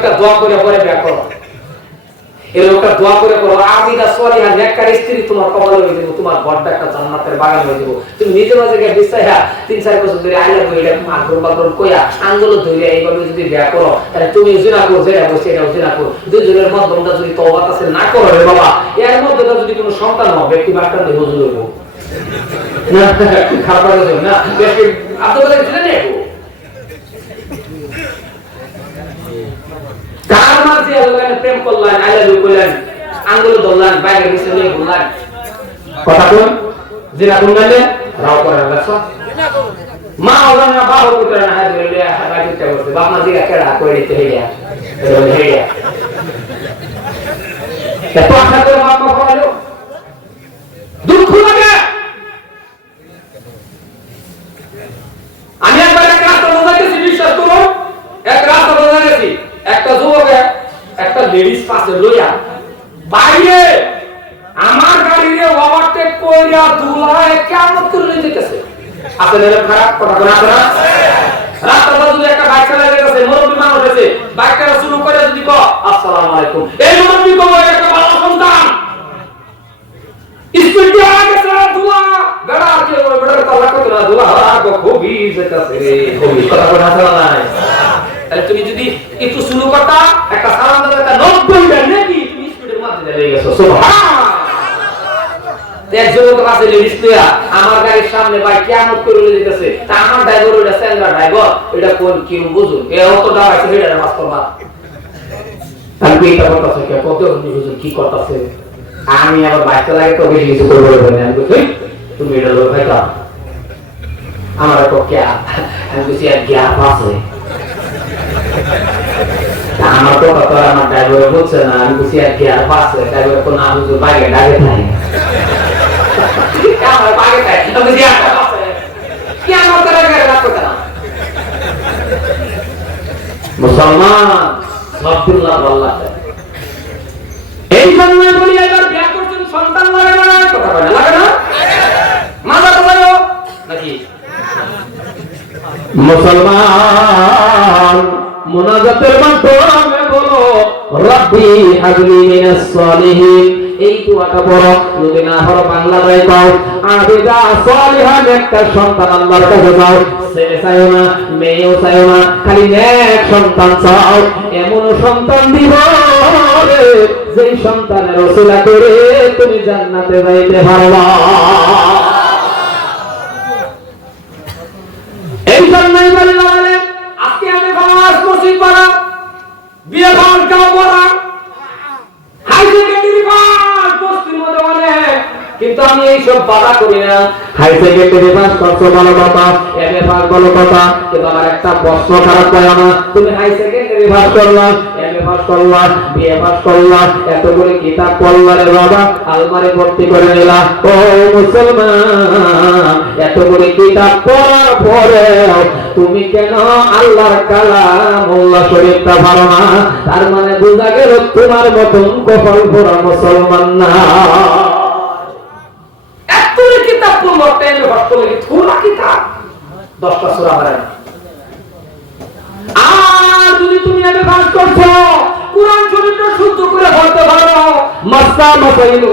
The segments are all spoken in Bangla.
একটা দোয়া করে পরে ব্যাক করো এরকম একটা দোয়া করে করো আবিদা সলিহা নেককার স্ত্রী তোমার কপালে হয়ে যাব, তোমার ঘরটা একটা জান্নাতের বাগান হয়ে যাব। তুমি নিজে মাঝে গিয়ে বিশ্বাসা তিন চার বছর ধরে আইলা কই এটা মাগর বাগর কইয়া আঙ্গুল ধরে এইভাবে যদি ব্যাক করো, তাহলে তুমি জিনা করো যেটা বসে এটা জিনা করো। দুজনের মাধ্যমটা যদি তওবা কাছে না করো রে বাবা, এর মধ্যে যদি কোনো সন্তান হয়, ব্যক্তি বাক্তা দিয়ে হুজুর হইব। না খারাপ না? আব্দুল কাদের ছিলেন না একটু? কার মাঝে আল্লাহকে প্রেম করলেন আই লাভ ইউ কইলেন আঙ্গুল ধরলেন বাইরে গেছে নিয়ে ঘুরলেন কথা কোন, জিনা কোন গেলে রাও করে রাখছ মা ওলা না বাবা করে না হাত ধরে লিয়া হাত দিতে বসে বাপ মা জিগা কেডা, কই দিতে হইয়া তো হইয়া তো বাপ মা করালো দুঃখ লাগে আমি একবার এক রাস্তা বোঝাইতেছি বিশ্বাস করো এক রাস্তা বোঝাইতেছি একটা যুবকে একটা লেডিস পাশে লইয়া বাইরে আমার গাড়িরে ওভারটেক কইরা দুলায় কেমন করে যেতেছে আসলে এরকম খারাপ কথা কোন আছে না রাস্তাটা যদি একটা বাইক চালায় যেতেছে মুরব্বী মানুষ আছে বাইকটা শুরু করে যদি কো আসসালামু আলাইকুম এই মুরব্বী কো একটা ভালো সন্তান স্পিড দিয়ে আগে চলা দুয়া বেড়া কি বেড়ার তালা কত দুয়া কো খুবই যেতেছে খুবই কথা কোন আছে না তাহলে তুমি যদি একটু শুরু করতা, একটা সালাম দাও, একটা 90 বের নাকি তুমি স্পিডের মধ্যে চলে গেছো। সুবহান একজন তো কাছে লেডিস আমার গাড়ির সামনে ভাই কেমন করে তা আমার ড্রাইভার ওটা ড্রাইভার এটা কোন বুঝুন? এ অত আছে মাস্টার মা এটা কত বুঝুন, কি করতেছে? আমি আবার বাইক চালাই, তো বেশি কিছু বলে আমি বলছি তুমি এটা লোক ভাই আমার গ্যাপ আমি আর গ্যাপ আছে। আমার তো কত আমার ড্রাইভার বলছে না, আমি বলছি, আর গ্যাপ আছে ড্রাইভার তো না হুজুর বাইরে ডাকে আর কি মুসলমান এই জন্য সন্তান লাগে না কথা বলে লাগে হাবলি মিনাস সালিহিন। এই দোয়াটা পড়ো, যদি না পড়ো বাংলায় পাও। আবিদা সালিহান, একটা সন্তান আল্লাহর কাছে দাও ছেলে চাইও না, মেয়েও চাইও না, খালি এক সন্তান চাও এমন সন্তান দিব যেই সন্তানের ওসিলা করে তুমি জান্নাতে যাইতে পারবা। এই জন্যই বলি বলে আজকে আমি বাস মসজিদ পড়া বিয়ে ভান গাও পড়া হাই সেকেন্ডারি পাস বস্তির মধ্যে অনেক কিন্তু আমি এই সব বাধা করি না। হাই সেকেন্ডারি পাস করছ বলো কথা এমএ পাস বলো কথা, কিন্তু আমার একটা প্রশ্ন খারাপ করে না। তুমি হাই সেকেন্ডারি পাস করলাম এমএ পাস করলাম বিএ পাস করলাম এত করে কিতাব পড়লা রে বাবা, আলমারি ভর্তি করে নিলাম ও মুসলমান এত করে কিতাব পড়ার পরে তুমি কেন আল্লাহর কালাম, মোল্লা শরীফটা ভালো না? তার মানে বোঝা গেল তোমার মতন কপাল ভরা মুসলমান না। পড়ল টাইমে ভক্ত লাগে থোড়া কিতাব দশটা সূরা না আর যদি তুমি আগে কাজ করছ, কোরআন শরীফটা শুদ্ধ করে পড়তে পারো মাসা মাসাইলো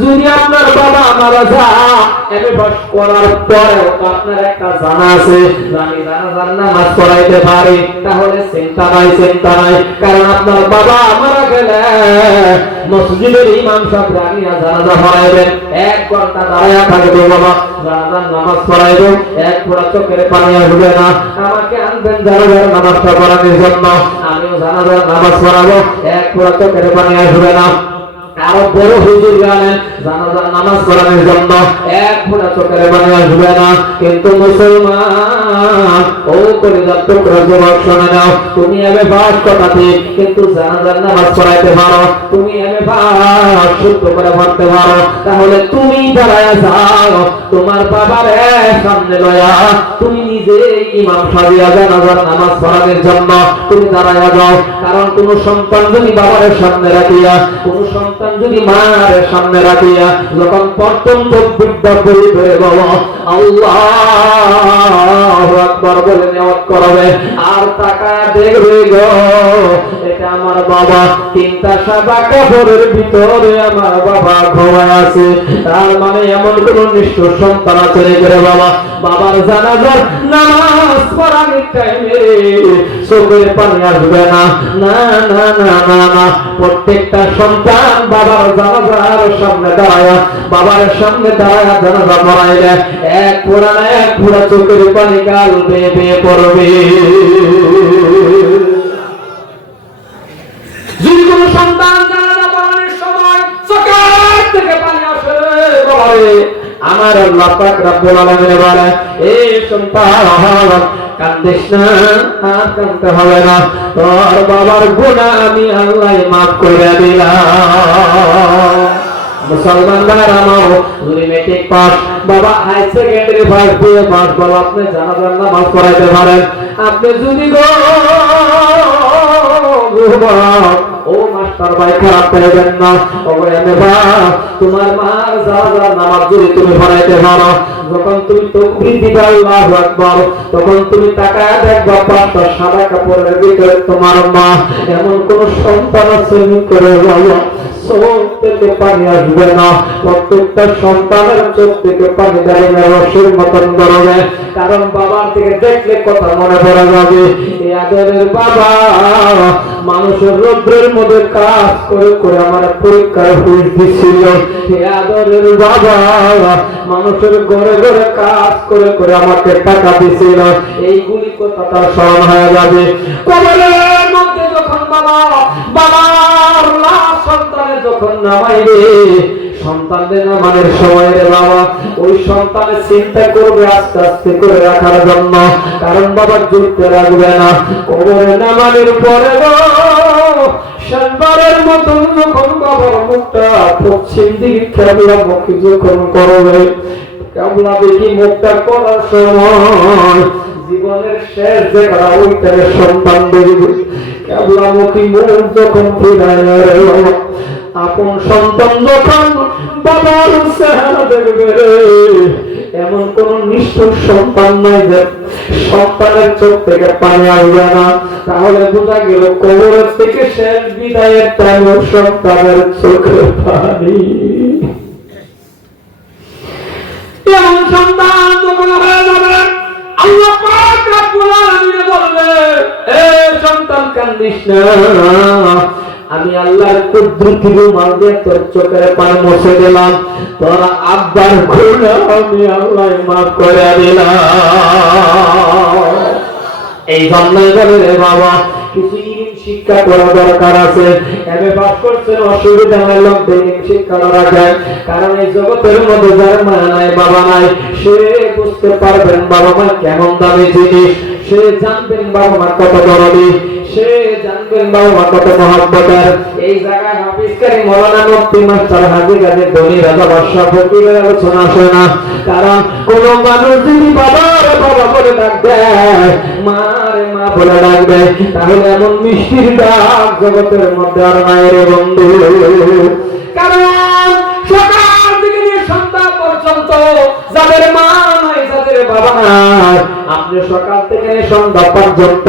যদি আপনার বাবা মারা যায় এমএ করার পরেও আপনার একটা জানা আছে আমি জানাজার নামাজ পড়াইতে পারি, তাহলে চিন্তা নাই চিন্তা নাই। কারণ আপনার বাবা মারা গেলে মসজিদের ইমাম সাহেব রাগিয়া জানাজা পড়াইবেন এক ঘণ্টা দাঁড়াইয়া থাকবে বাবা। জানাজার নামাজ পড়াইব, এক ফোঁটা চোখের পানি আসবে না। আমাকে আনবেন জানাজার নামাজটা পড়ানোর জন্য। আমিও জানাজার নামাজ পড়াবো, এক ফোঁটা চোখের পানি আসবে না। আরও বড় হুজুর গেলেন নামাজ পড়ানোর জন্য এক ফোঁটা আসবে না। কিন্তু মুসলমান, ও শোনে তুমি এমএ পাস কথা ঠিক, কিন্তু জানাজার নামাজ পড়াইতে পারো। তুমি এমএ পাস শুদ্ধ করে পারো। তাহলে তুমি যাও। তোমার বাবার সামনে লয়া তুমি নিজে ইমাম সাজিয়া জানাজার নামাজ পড়ানোর জন্য তুমি দাঁড়ায় যাও। কারণ কোন সন্তান যদি বাবার সামনে রাখিয়া, কোন সন্তান যদি মায়ের সামনে রাখিয়া যখন প্রথম আল্লাহ বলে করবে। আর টাকা দেখবে গো, এটা আমার বাবা। তিনটা সাদা কাপড়ের ভিতরে আমার বাবা আছে। তার মানে এমন কোন নিষ্ঠুর সন্তান আছে রে বাবা। বাবার জানাজার নামাজ পড়ানোর টাইমে চোখের পানি আসবে না। না না না না না। প্রত্যেকটা সন্তান বাবার জানাজার সামনে দাঁড়ায়। বাবার সামনে দাঁড়ায়, জানাজা পড়াইলে এক ফোড়া না, এক ফোড়া চোখের পানি গাল বেয়ে বেয়ে পড়বে। যদি কোন সন্তান জানাজা পড়ানোর সময় চোখের আমার আল্লাহ রব্বুল আলামিন বলে এই সন্তান কান্দিস না, আর কান্দতে হবে না। তোর বাবার গুনাহ আমি আল্লাহ মাফ করে দিলাম। মুসলমান আমার যদি মেট্রিক পাস বাবা হাই সেকেন্ডারি পাস দিয়ে পাস আপনি পারেন। আপনি যদি গো ও মাস্টার ভাই খারাপ পাইবেন না। ও এমে বা, তোমার মার জানাজার নামাজ যদি তুমি পড়াইতে পারো, যখন তুমি তকবীর মা এমন কোন সন্তান আছে থেকে পানি আসবে না। প্রত্যেকটা সন্তানের চোখ থেকে পানি দাঁড়িয়ে রসের মতন কারণ বাবার থেকে দেখলে কথা মনে পড়ে যাবে এই আদরের বাবা, মানুষের রৌদ্রের মধ্যে কাজ করে করে আমার পরীক্ষার হুশ দিছিল। এই আদরের বাবা, মানুষের ঘরে ঘরে কাজ করে করে আমাকে টাকা দিছিল। এইগুলি কথা তার স্মরণ হয়ে যাবে। কবরের মধ্যে যখন বাবা, বাবার লাশ সন্তানের যখন নামাইবে, সন্তানদের নামানোর সময় বাবা ওই সন্তানের চিন্তা করবে আস্তে আস্তে করে রাখার জন্য, কারণ বাবা জুড়তে রাখবে না। কবরে নামানোর পরে গো সাতবারের মতন যখন বাবার মুখটা পশ্চিম দিকে খেলা মুখী যখন করবে কেবলা দেখি মুখটা করার সময়? জীবনের শেষ দেখা ওইটারে সন্তান দেখবে কেবলামুখী মুখ যখন ফিরায় আপন সন্তান যখন বাবার চেহারা দেখবে এমন কোন নিষ্ঠুর সন্তান নাই যে সন্তানের চোখ থেকে পানি আসবে না। তাহলে বোঝা গেল কবরের থেকে শেষ বিদায়ের টাইম সন্তানের চোখে পানি। এমন সন্তান যখন হয়ে যাবে, আল্লাহ পাক রব্বুল আলামিন বলবে, এ সন্তান কান্দিস না। আমি আল্লাহর কুদরতি রুমাল দিয়ে তোর চোখের পানি মুছে দিলাম। তোর আব্বার গুনাহ আমি আল্লাহ মাফ করে দিলাম। এই জন্যই বলে বাবা, কিছু শিক্ষা করা দরকার আছে। এমএ পাস করছেন, অসুবিধা লোক ইলম শিক্ষা রাখেন কারণ এই জগতের মধ্যে যার মা নাই, বাবা নাই, সে বুঝতে পারবেন বাবা মা কেমন দামি জিনিস। সে জানবেন বাবা মা কত দরদি। সে জানবেন বাবা মা কত মহব্বতের। এই জায়গায় হাফিজ কারি মৌলানা মুফতি মাস্টার হাজি গাজী ধনী রাজা বাদশা ফকিরের আলোচনা আসে না। কারণ কোন মানুষ যদি বাবার বাবা বলে ডাক দেয়, মা বলে দেয় তাহলে এমন মিষ্টির ডাক জগতের মধ্যে আর নাই রে বন্ধু। কারণ সকাল থেকে সন্ধ্যা পর্যন্ত যাদের মা নাই, যাদের বাবা নাই আপনি সকাল থেকে সন্ধ্যা পর্যন্ত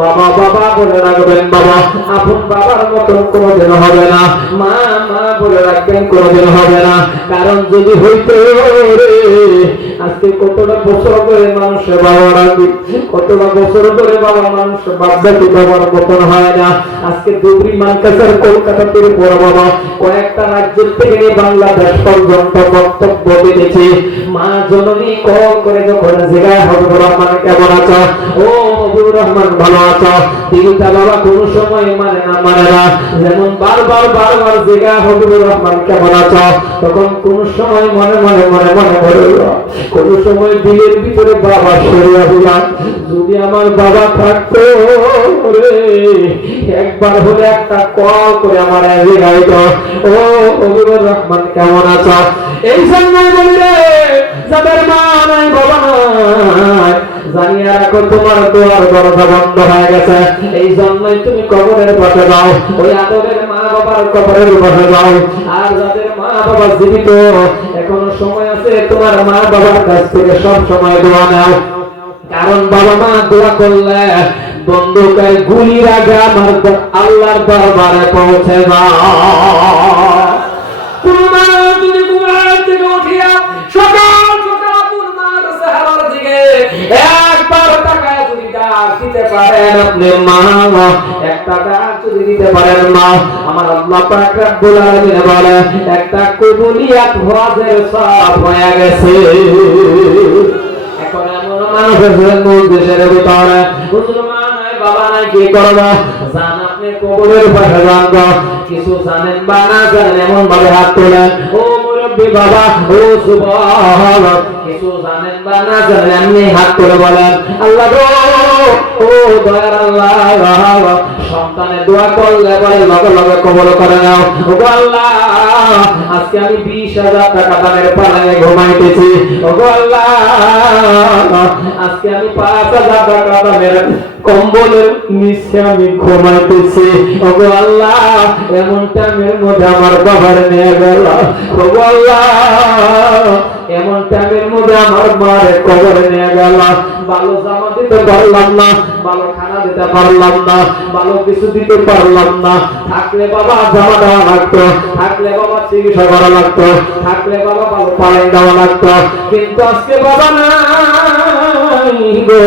বাবা বাবা বলে রাখবেন, বাবা, আপন বাবার মতন কোনোদিন হবে না। মা মা বলে রাখবেন, কোনোদিন হবে না। কারণ যদি হইতো আজকে কতটা বছর ধরে মানুষের বাবা রাখি কতটা বছর ধরে বাবা মানুষ বাপদাকে বাবার মতন হয় না। আজকে দুবরি মানকাসার কলকাতা থেকে বড় বাবা, কয়েকটা রাজ্য থেকে নিয়ে বাংলাদেশ পর্যন্ত বক্তব্য দিতেছে। মা জননী কল করে যখন জিজ্ঞাসা হবুর রহমান কেমন আছো? ও হবুর রহমান ভালো আছো? দিদিটা বাবা কোন সময় মানে না মানে না। যেমন বারবার বারবার জিজ্ঞাসা হবুর রহমান কেমন আছো? তখন কোন সময় মনে মনে মনে মনে বলল কোন সময় দিলের ভিতরে বাবা সরিয়া দিলাম যদি আমার বাবা থাকতো, রে, একবার হলে একটা কল করে আমার এসে গাইত। ও হবিবুর রহমান কেমন আছো? এই জন্যই বলি জানিয়ে রাখো, তোমার দোয়ার দরজা বন্ধ হয়ে গেছে। এই জন্যই তুমি কবরের পাশে যাও। ওই আদরের মা বাবার কবরের পাশে যাও। আর যাদের মা বাবা জীবিত, এখনও সময় আছে, তোমার মা বাবার কাছ থেকে সব সময় দোয়া নাও। কারণ বাবা মা দোয়া করলে বন্ধুকের গুলির আগে আমার আল্লাহর দরবারে পৌঁছে যায় পারেন আপনি মা। একটা ডাক যদি দিতে পারেন মা, আমার আল্লাহ পাক রব্বুল আলামিন একটা কবুলিয়াত হয়ে গেছে। এখন এমন দেশের ভিতরে বাবা নাই, কি জান আপনি পাশে যান কিছু জানেন বা না জানেন এমন ভাবে হাত তোলেন, ও মুরব্বী বাবা, ও কিছু জানেন বা না জানেন হাত বলেন, আল্লাহ ও দয়ার আল্লাহ সন্তানের দোয়া করলে বলে, লগে লগে কবল করে নাও। ও আল্লাহ, আজকে আমি বিশ হাজার টাকা দামের পালায় ঘুমাইতেছি। ও আল্লাহ, আজকে আমি পাঁচ হাজার টাকা দামের কম্বলের নিচে আমি ঘুমাইতেছি। ও আল্লাহ, এমন টাইমের মধ্যে আমার বাবার নিয়ে গেল। ও আল্লাহ, এমন টাইমের মধ্যে আমার মায়ের কবরে নিয়ে গেল। ভালো জামা দিতে পারলাম না। ভালো খানা দিতে পারলাম না, ভালো কিছু দিতে পারলাম না। থাকলে বাবা জামা দেওয়া লাগতো, থাকলে বাবা চিকিৎসা করা লাগতো, থাকলে বাবা ভালো পালাই দেওয়া লাগতো। কিন্তু আজকে বাবা নাই। গো,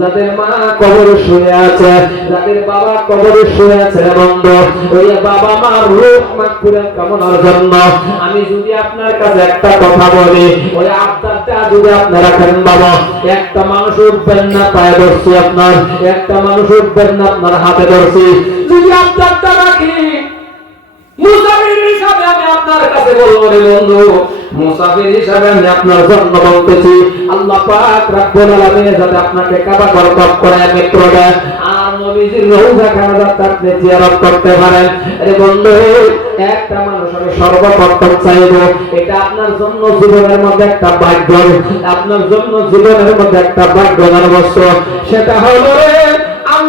যাদের মা কবরে শুয়ে আছে, যাদের বাবা কবরে শুয়ে আছে বন্ধু, ওই বাবা মা রূপ মাগফিরাত কামনার জন্য আমি যদি আপনার কাছে একটা কথা বলি, ওই আবদারটা যদি আপনারা করেন বাবা, একটা মানুষ উঠবেন না, পায়ে ধরছি আপনার, একটা মানুষ উঠবেন না, আপনার হাতে ধরছি। যদি আবদারটা রাখি আপনার জন্য একটা মানুষ আমি এটা আপনার জন্য জীবনের মধ্যে একটা ভাগ্য, আপনার জন্য জীবনের মধ্যে একটা সেটা হলো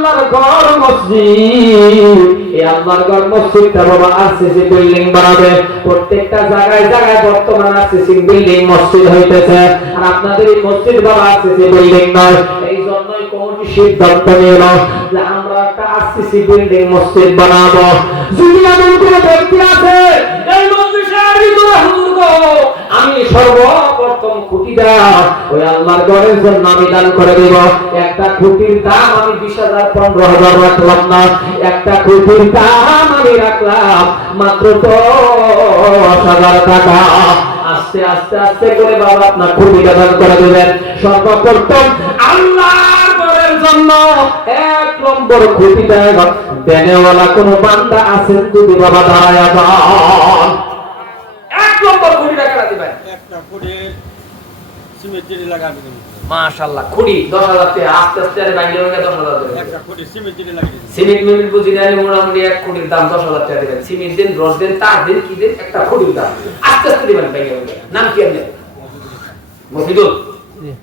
আল্লাহর ঘর মসজিদ। এই আল্লাহর ঘর মসজিদটা বাবা আরসিসি বিল্ডিং বানাবে। প্রত্যেকটা জায়গায় জায়গায় বর্তমান আরসিসি বিল্ডিং মসজিদ হইতেছে। আর আপনাদের এই মসজিদ বাবা আরসিসি বিল্ডিং নয় সিদ্ধান্ত যে আমরা একটা আরসিসি বিল্ডিং মসজিদ বানাবো। যদি এমন কোনো ব্যক্তি আছে, এই হুজুর আমি সর্বপ্রথম ওই আল্লাহর জন্য আমি দান করে দেব। একটা খুঁটির দাম আমি বিশ হাজার, পনেরো হাজার রাখলাম না। একটা খুঁটির দাম আমি রাখলাম মাত্র দশ হাজার টাকা। আস্তে আস্তে আস্তে করে বাবা আপনার খুঁটিটা দান করে দেবেন। সর্বপ্রথম আল্লাহর ঘরের জন্য এক নম্বর খুঁটিটা দেনেওয়ালা কোনো বান্দা আছেন যদি বাবা দাঁড়ায় যান। এক নম্বর কোটি টাকা দিবেন? একটা ফুটে সিমেন্ট জেলি মাশাআল্লাহ কুড়ি দশ হাজার আস্তে আস্তে আরে ব্যাংকে ব্যাংকে দশ হাজার একটা ফুটে সিমেন্ট লাগিয়ে সিমেন্ট মিমিট বুঝি না মোটামুটি এক কোটির দাম দশ হাজার টাকা দিবেন। সিমেন্ট দিন রস দিন তার দিন কি দিন একটা কোটির দাম। আস্তে আস্তে দিবেন নাম কি আপনার? মফিদুল দেন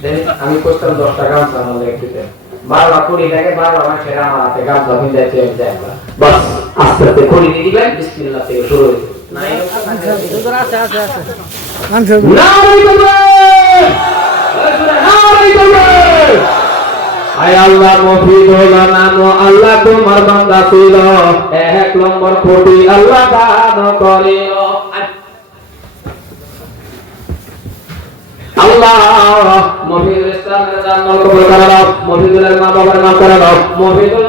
আমি কইতাম দশ টাকা গামছা আমার একটু দেন। বারো কোটি টাকা বারো আমার হাতে গামছা ভিজাইতে যাই বাস আস্তে আস্তে কোটি দিয়ে দিবেন বিসমিল্লাহ থেকে শুরু! আয় আল্লাহ নাম আল্লাহ তোমার বান্দা ছিল। এক নম্বর কোটি আল্লাহ দান করিল আল্লাহ মফিদুল ইসলামের জান্নাত মা বাবার মাফ করে দাও মফিদুল